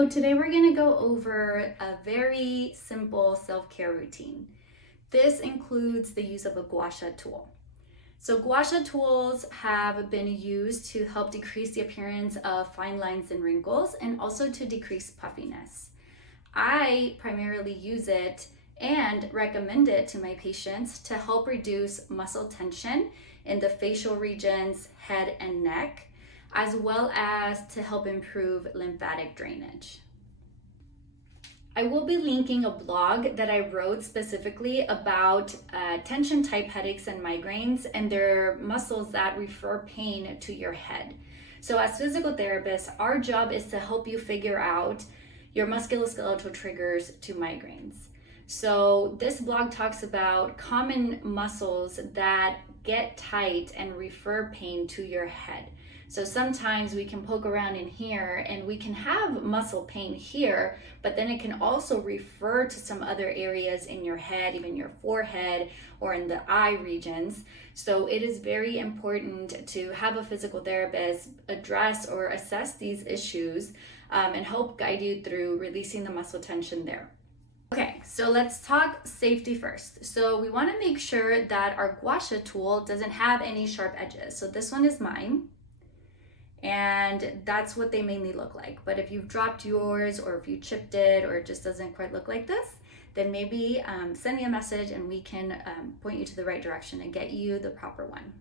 So today we're going to go over a very simple self-care routine. This includes the use of a Gua Sha tool. So Gua Sha tools have been used to help decrease the appearance of fine lines and wrinkles and also to decrease puffiness. I primarily use it and recommend it to my patients to help reduce muscle tension in the facial regions, head and neck, as well as to help improve lymphatic drainage. I will be linking a blog that I wrote specifically about tension type headaches and migraines and their muscles that refer pain to your head. So as physical therapists, our job is to help you figure out your musculoskeletal triggers to migraines. So this blog talks about common muscles that get tight and refer pain to your head. So sometimes we can poke around in here and we can have muscle pain here, but then it can also refer to some other areas in your head, even your forehead or in the eye regions. So it is very important to have a physical therapist address or assess these issues and help guide you through releasing the muscle tension there. Okay, so let's talk safety first. So we want to make sure that our Gua Sha tool doesn't have any sharp edges. So this one is mine, and that's what they mainly look like. But if you've dropped yours or if you chipped it or it just doesn't quite look like this, then maybe send me a message and we can point you to the right direction and get you the proper one.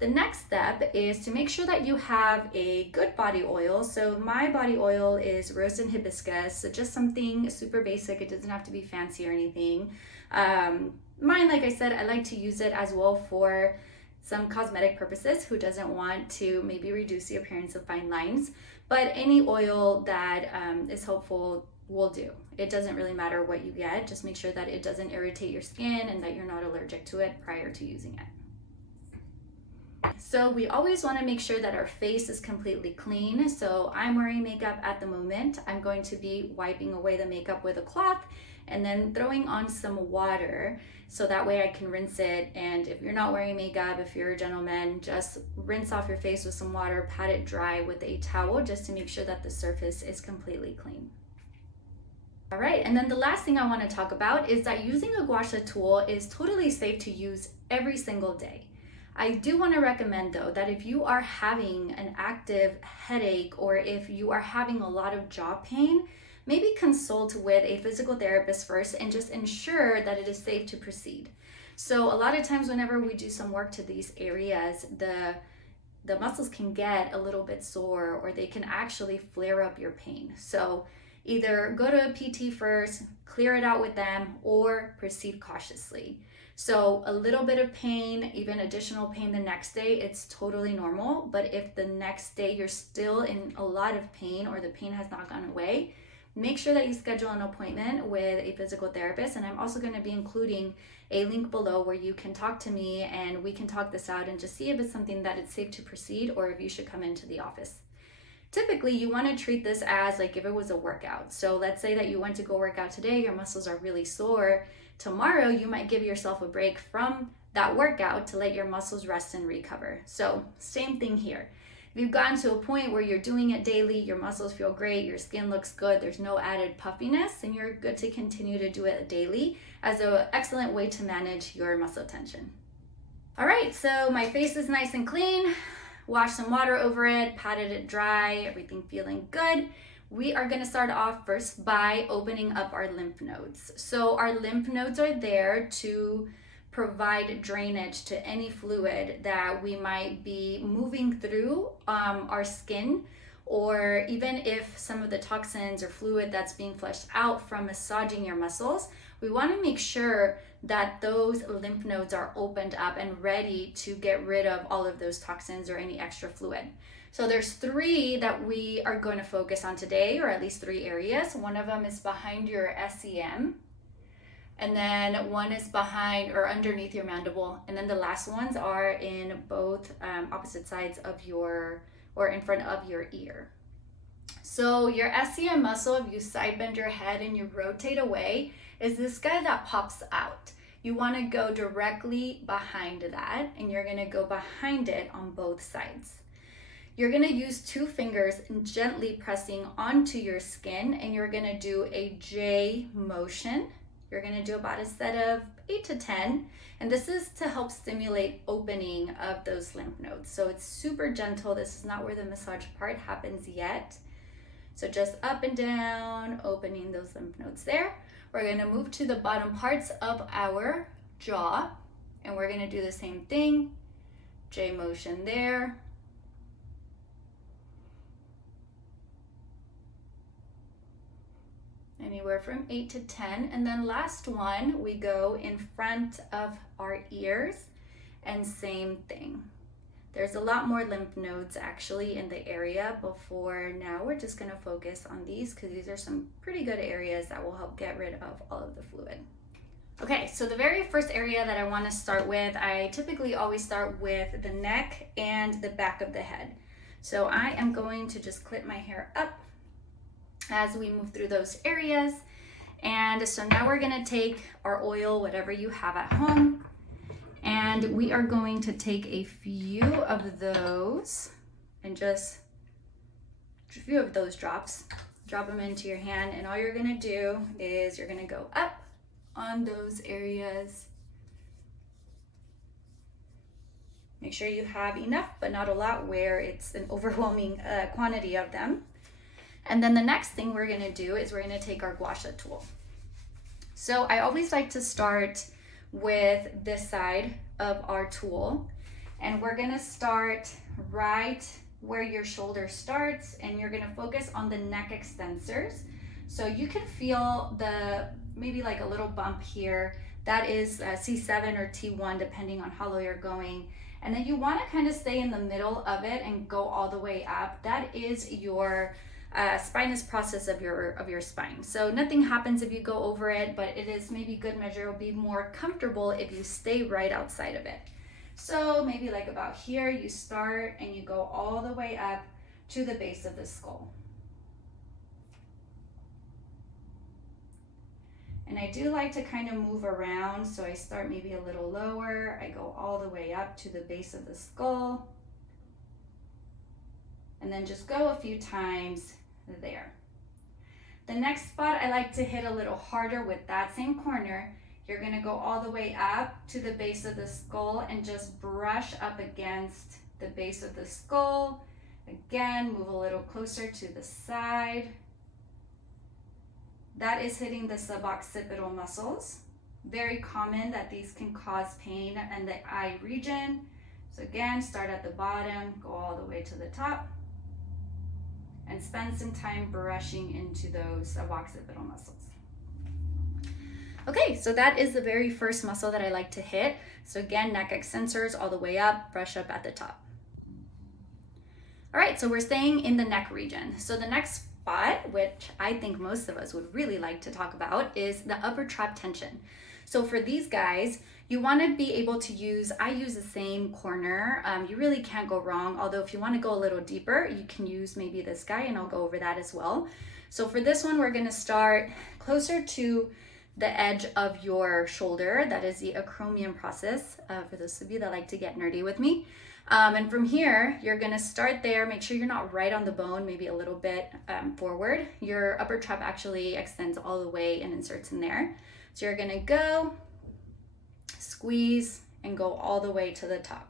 The next step is to make sure that you have a good body oil. So my body oil is rose and hibiscus, so just something super basic. It doesn't have to be fancy or anything. Mine, like I said, I like to use it as well for some cosmetic purposes. Who doesn't want to maybe reduce the appearance of fine lines? But any oil that is helpful will do. It doesn't really matter what you get. Just make sure that it doesn't irritate your skin and that you're not allergic to it prior to using it. So we always want to make sure that our face is completely clean. So I'm wearing makeup at the moment. I'm going to be wiping away the makeup with a cloth and then throwing on some water so that way I can rinse it. And if you're not wearing makeup, if you're a gentleman, just rinse off your face with some water, pat it dry with a towel just to make sure that the surface is completely clean. All right, and then the last thing I want to talk about is that using a Gua Sha tool is totally safe to use every single day. I do want to recommend though that if you are having an active headache or if you are having a lot of jaw pain, maybe consult with a physical therapist first and just ensure that it is safe to proceed. So a lot of times whenever we do some work to these areas, the muscles can get a little bit sore or they can actually flare up your pain. So either go to a PT first, clear it out with them, or proceed cautiously. So a little bit of pain, even additional pain the next day, it's totally normal. But if the next day you're still in a lot of pain or the pain has not gone away, make sure that you schedule an appointment with a physical therapist. And I'm also going to be including a link below where you can talk to me and we can talk this out and just see if it's something that it's safe to proceed or if you should come into the office. Typically, you want to treat this as like if it was a workout. So let's say that you went to go work out today, your muscles are really sore. Tomorrow, you might give yourself a break from that workout to let your muscles rest and recover. So same thing here. If you've gotten to a point where you're doing it daily, your muscles feel great, your skin looks good, there's no added puffiness, then you're good to continue to do it daily as an excellent way to manage your muscle tension. All right, so my face is nice and clean. Washed some water over it, patted it dry, everything feeling good. We are going to start off first by opening up our lymph nodes. So our lymph nodes are there to provide drainage to any fluid that we might be moving through our skin, or even if some of the toxins or fluid that's being flushed out from massaging your muscles, we want to make sure that those lymph nodes are opened up and ready to get rid of all of those toxins or any extra fluid. So there's 3 that we are going to focus on today, or at least 3 areas. One of them is behind your SEM, and then one is behind or underneath your mandible, and then the last ones are in both opposite sides of your, or in front of your ear. So your SEM muscle, if you side bend your head and you rotate away, is this guy that pops out. You want to go directly behind that, and you're going to go behind it on both sides. You're gonna use 2 fingers and gently pressing onto your skin, and you're gonna do a J motion. You're gonna do about a set of 8 to 10, and this is to help stimulate opening of those lymph nodes. So it's super gentle. This is not where the massage part happens yet. So just up and down, opening those lymph nodes there. We're gonna move to the bottom parts of our jaw, and we're gonna do the same thing. J motion there. Anywhere from 8 to 10. And then last one, we go in front of our ears, and same thing. There's a lot more lymph nodes actually in the area, but for now we're just gonna focus on these because these are some pretty good areas that will help get rid of all of the fluid. Okay, so the very first area that I want to start with, I typically always start with the neck and the back of the head. So I am going to just clip my hair up as we move through those areas. And so now we're gonna take our oil, whatever you have at home, and we are going to take a few of those and just a few of those drops, drop them into your hand, and all you're gonna do is you're gonna go up on those areas. Make sure you have enough, but not a lot where it's an overwhelming quantity of them. And then the next thing we're gonna do is we're gonna take our Gua Sha Tool. So I always like to start with this side of our tool, and we're gonna start right where your shoulder starts, and you're gonna focus on the neck extensors. So you can feel maybe like a little bump here. That is C7 or T1, depending on how low you're going. And then you wanna kind of stay in the middle of it and go all the way up. That is your spinous process of your spine. So nothing happens if you go over it, but it is maybe good measure. It'll be more comfortable if you stay right outside of it. So maybe like about here, you start and you go all the way up to the base of the skull. And I do like to kind of move around, so I start maybe a little lower, I go all the way up to the base of the skull, and then just go a few times there. The next spot I like to hit a little harder with that same corner. You're gonna go all the way up to the base of the skull and just brush up against the base of the skull. Again, move a little closer to the side. That is hitting the suboccipital muscles. Very common that these can cause pain in the eye region. So again, start at the bottom, go all the way to the top, and spend some time brushing into those suboccipital muscles. Okay, so that is the very first muscle that I like to hit. So again, neck extensors all the way up, brush up at the top. All right, so we're staying in the neck region. So the next spot, which I think most of us would really like to talk about, is the upper trap tension. So for these guys, you want to be able to use, I use the same corner. You really can't go wrong. Although if you want to go a little deeper, you can use maybe this guy, and I'll go over that as well. So for this one, we're going to start closer to the edge of your shoulder. That is the acromion process, for those of you that like to get nerdy with me. And from here, you're going to start there. Make sure you're not right on the bone, maybe a little bit forward. Your upper trap actually extends all the way and inserts in there. So you're going to go, squeeze, and go all the way to the top.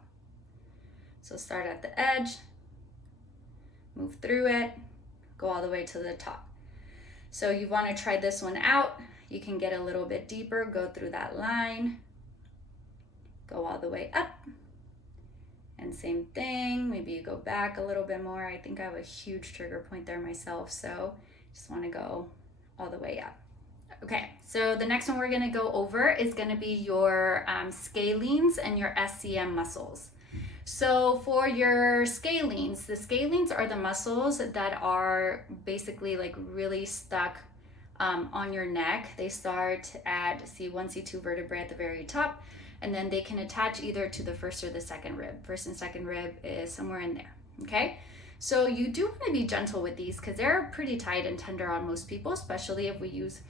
So start at the edge, move through it, go all the way to the top. So you want to try this one out. You can get a little bit deeper, go through that line, go all the way up, and same thing. Maybe you go back a little bit more. I think I have a huge trigger point there myself, so just want to go all the way up. Okay, so the next one we're going to go over is going to be your scalenes and your SCM muscles. So for your scalenes, the scalenes are the muscles that are basically like really stuck on your neck. They start at C1, C2 vertebrae at the very top, and then they can attach either to the first or the second rib. First and second rib is somewhere in there, okay? So you do want to be gentle with these because they're pretty tight and tender on most people, especially if we use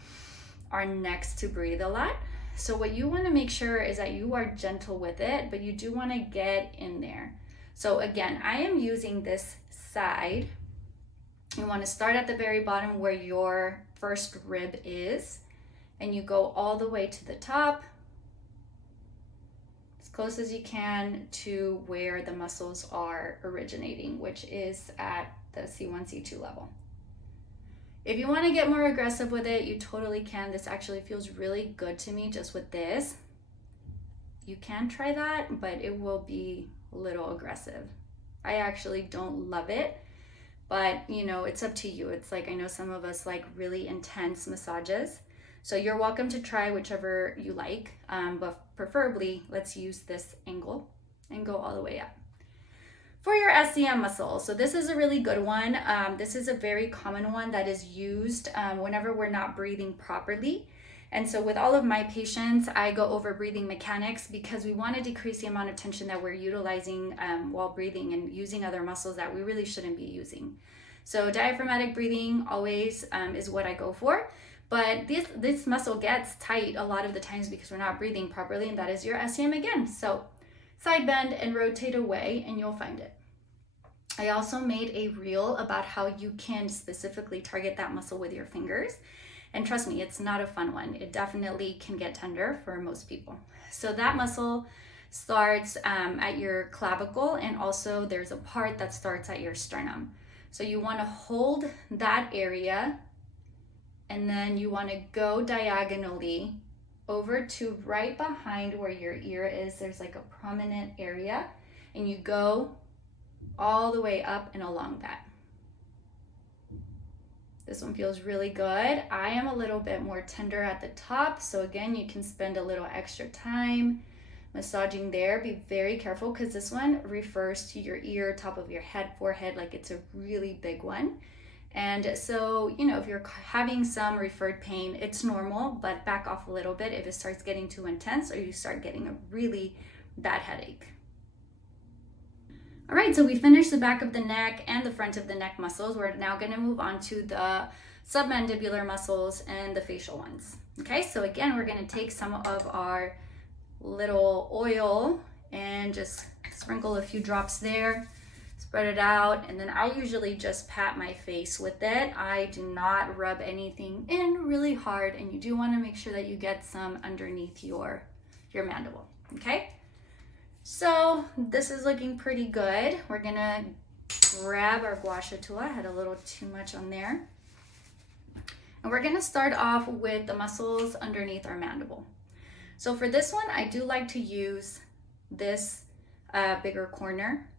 our necks to breathe a lot. So what you want to make sure is that you are gentle with it, but you do want to get in there. So again, I am using this side. You want to start at the very bottom where your first rib is, and you go all the way to the top, as close as you can to where the muscles are originating, which is at the C1, C2 level. If you want to get more aggressive with it, you totally can. This actually feels really good to me just with this. You can try that, but it will be a little aggressive. I actually don't love it, but you know, it's up to you. It's like, I know some of us like really intense massages, so you're welcome to try whichever you like, but preferably let's use this angle and go all the way up. For your SCM muscle, so this is a really good one. This is a very common one that is used whenever we're not breathing properly. And so with all of my patients, I go over breathing mechanics because we want to decrease the amount of tension that we're utilizing while breathing and using other muscles that we really shouldn't be using. So diaphragmatic breathing always is what I go for. But this muscle gets tight a lot of the times because we're not breathing properly, and that is your SCM again. So side bend and rotate away and you'll find it. I also made a reel about how you can specifically target that muscle with your fingers. And trust me, it's not a fun one. It definitely can get tender for most people. So that muscle starts at your clavicle, and also there's a part that starts at your sternum. So you want to hold that area, and then you want to go diagonally over to right behind where your ear is. There's like a prominent area, and you go all the way up and along that. This one feels really good. I am a little bit more tender at the top, so again, you can spend a little extra time massaging there. Be very careful because this one refers to your ear, top of your head, forehead, like it's a really big one. And so, you know, if you're having some referred pain, it's normal, but back off a little bit if it starts getting too intense or you start getting a really bad headache. All right, so we finished the back of the neck and the front of the neck muscles. We're now gonna move on to the submandibular muscles and the facial ones. Okay, so again, we're gonna take some of our little oil and just sprinkle a few drops there, spread it out, and then I usually just pat my face with it. I do not rub anything in really hard, and you do wanna make sure that you get some underneath your mandible, okay? So this is looking pretty good. We're gonna grab our Gua Sha Tool. I had a little too much on there. And we're gonna start off with the muscles underneath our mandible. So for this one, I do like to use this bigger corner.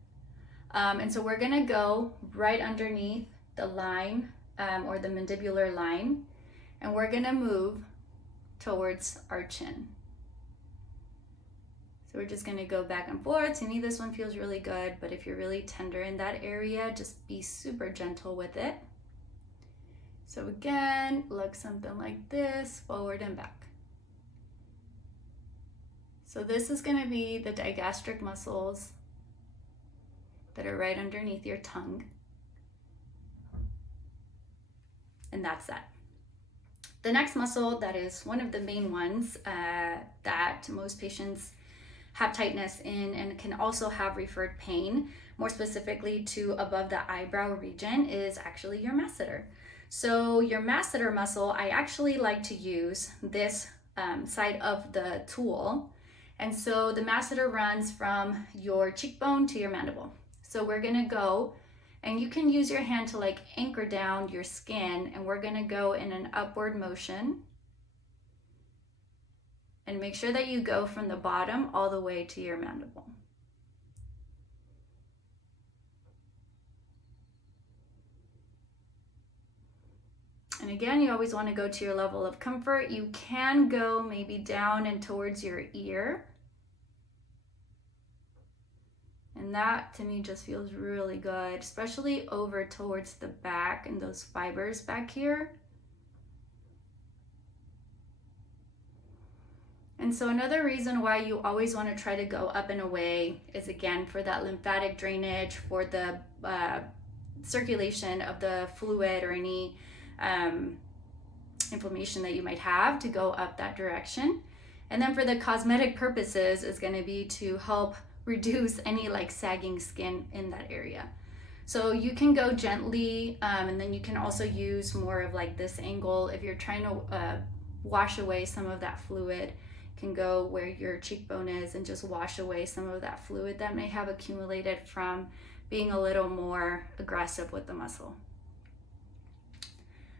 And so we're gonna go right underneath the line or the mandibular line, and we're gonna move towards our chin. So we're just gonna go back and forth. To me, this one feels really good, but if you're really tender in that area, just be super gentle with it. So again, look something like this, forward and back. So this is gonna be the digastric muscles that are right underneath your tongue. And that's that. The next muscle that is one of the main ones that most patients have tightness in and can also have referred pain, more specifically to above the eyebrow region, is actually your masseter. So your masseter muscle, I actually like to use this side of the tool. And so the masseter runs from your cheekbone to your mandible. So we're gonna go, and you can use your hand to like anchor down your skin, and we're gonna go in an upward motion. And make sure that you go from the bottom all the way to your mandible. And again, you always want to go to your level of comfort. You can go maybe down and towards your ear. And that to me just feels really good, especially over towards the back and those fibers back here. And so another reason why you always want to try to go up and away is again for that lymphatic drainage, for the circulation of the fluid or any inflammation that you might have to go up that direction. And then for the cosmetic purposes is going to be to help reduce any like sagging skin in that area. So you can go gently, and then you can also use more of like this angle if you're trying to wash away some of that fluid. You can go where your cheekbone is and just wash away some of that fluid that may have accumulated from being a little more aggressive with the muscle.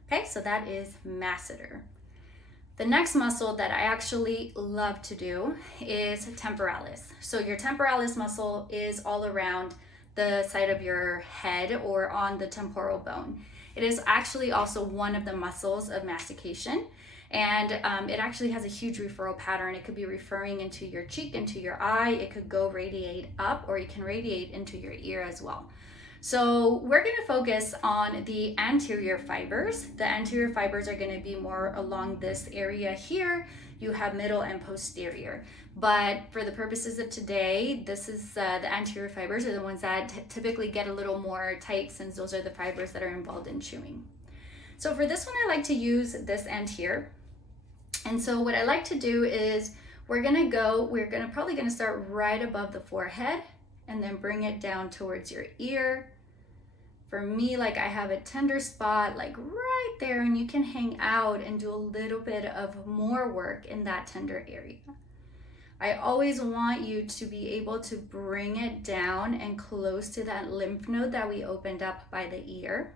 Okay, so that is masseter. The next muscle that I actually love to do is temporalis. So your temporalis muscle is all around the side of your head or on the temporal bone. It is actually also one of the muscles of mastication, and it actually has a huge referral pattern. It could be referring into your cheek, into your eye. It could go radiate up, or it can radiate into your ear as well. So we're going to focus on the anterior fibers. The anterior fibers are going to be more along this area here. You have middle and posterior. But for the purposes of today, this is the anterior fibers are the ones that typically get a little more tight, since those are the fibers that are involved in chewing. So for this one, I like to use this end here. And so what I like to do is we're probably going to start right above the forehead and then bring it down towards your ear. For me, like I have a tender spot like right there, and you can hang out and do a little bit of more work in that tender area. I always want you to be able to bring it down and close to that lymph node that we opened up by the ear.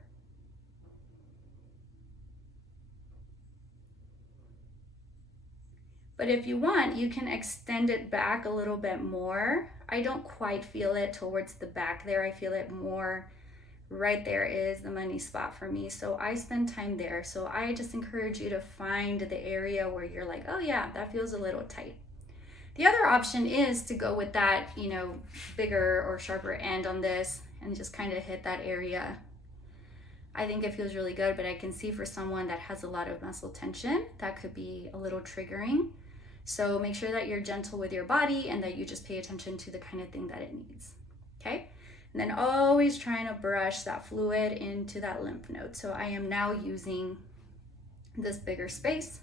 But if you want, you can extend it back a little bit more. I don't quite feel it towards the back there. I feel it more right there is the money spot for me. So I spend time there. So I just encourage you to find the area where you're like, oh yeah, that feels a little tight. The other option is to go with that, bigger or sharper end on this and just kind of hit that area. I think it feels really good, but I can see for someone that has a lot of muscle tension, that could be a little triggering. So make sure that you're gentle with your body and that you just pay attention to the kind of thing that it needs, okay? And then always trying to brush that fluid into that lymph node. So I am now using this bigger space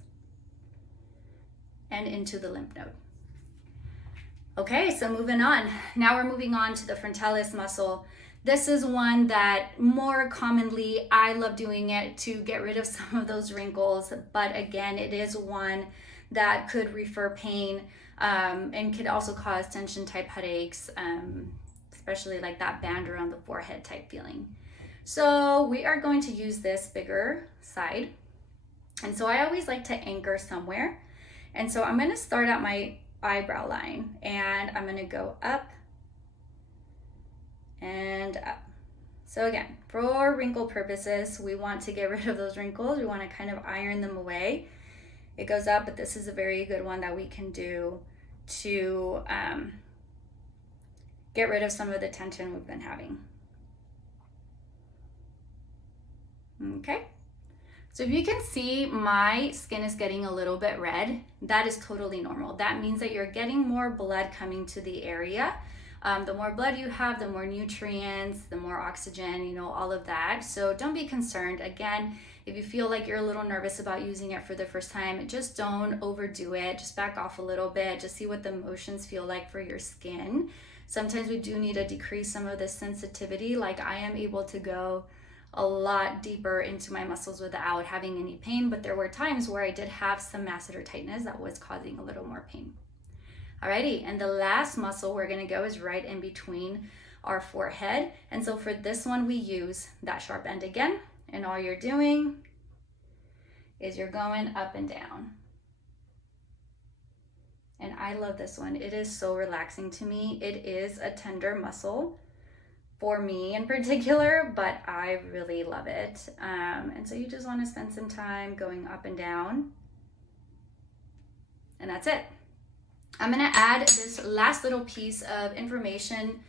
and into the lymph node. Okay, so moving on. Now we're moving on to the frontalis muscle. This is one that more commonly, I love doing it to get rid of some of those wrinkles. But again, it is one that could refer pain and could also cause tension type headaches, especially like that band around the forehead type feeling. So we are going to use this bigger side. And so I always like to anchor somewhere. And so I'm going to start at my eyebrow line, and I'm going to go up and up. So again, for wrinkle purposes, we want to get rid of those wrinkles. We want to kind of iron them away. It goes up, but this is a very good one that we can do to get rid of some of the tension we've been having. Okay. So if you can see, my skin is getting a little bit red. That is totally normal. That means that you're getting more blood coming to the area. The more blood you have, the more nutrients, the more oxygen, all of that. So don't be concerned. Again, if you feel like you're a little nervous about using it for the first time, just don't overdo it. Just back off a little bit. Just see what the motions feel like for your skin. Sometimes we do need to decrease some of the sensitivity. Like I am able to go a lot deeper into my muscles without having any pain, but there were times where I did have some masseter tightness that was causing a little more pain. Alrighty, and the last muscle we're gonna go is right in between our forehead. And so for this one, we use that sharp end again, and all you're doing is you're going up and down. And I love this one. It is so relaxing to me. It is a tender muscle for me in particular, but I really love it. And so you just want to spend some time going up and down, and that's it. I'm going to add this last little piece of information.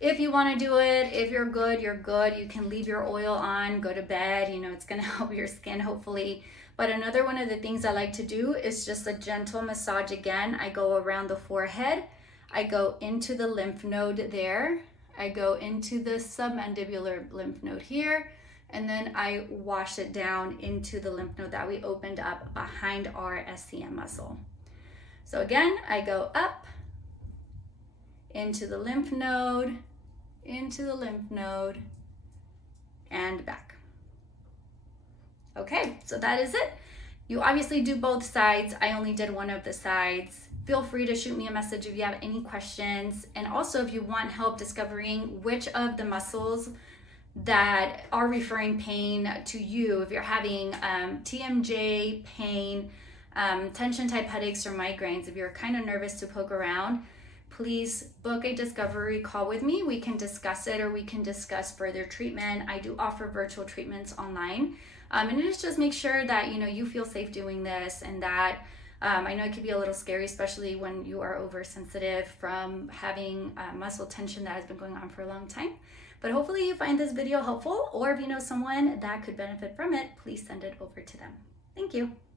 If you want to do it, if you're good, you're good. You can leave your oil on, go to bed. It's going to help your skin hopefully. But another one of the things I like to do is just a gentle massage again. I go around the forehead. I go into the lymph node there. I go into the submandibular lymph node here, and then I wash it down into the lymph node that we opened up behind our SCM muscle. So again, I go up into the lymph node, into the lymph node, and back. Okay, so that is it. You obviously do both sides. I only did one of the sides. Feel free to shoot me a message if you have any questions. And also if you want help discovering which of the muscles that are referring pain to you, if you're having TMJ pain, tension type headaches or migraines, if you're kind of nervous to poke around, please book a discovery call with me. We can discuss it, or we can discuss further treatment. I do offer virtual treatments online. And it just make sure that you feel safe doing this, and that I know it can be a little scary, especially when you are oversensitive from having muscle tension that has been going on for a long time. But hopefully you find this video helpful, or if you know someone that could benefit from it, please send it over to them. Thank you.